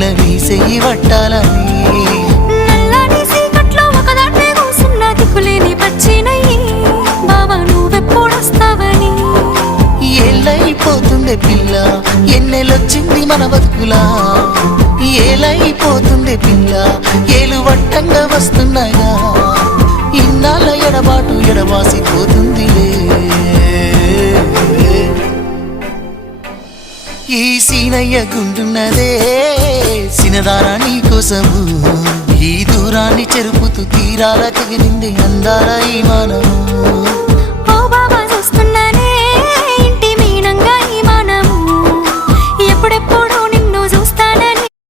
పిల్ల నీ చెయ్యి పట్టాలని నల్లని సీకట్లో ఒకదాన్నే కూసున్న దిక్కులేని పచ్చినయ్యి బావా నువ్వెప్పుడొస్తావని ఏళ్ళైపోతుండే పిల్ల ఎన్నెలొచ్చింది మన బతుకులా ఏలైపోతుండే పిల్ల ఏలు వట్టంగా వస్తున్నాయా ఇన్నాళ్ళ ఎడబాటు ఎడవాసిపోతుందిలే ఈ సీనయ్య గుండున్నదే సినదారా నీ కోసము ఈ దూరాన్ని చెరుపుతూ తీరాల తెగిరింది అందాల ఈ మానము ఓ బాబా చూస్తున్నానే ఇంటి మీనంగా ఈ మనము ఎప్పుడెప్పుడు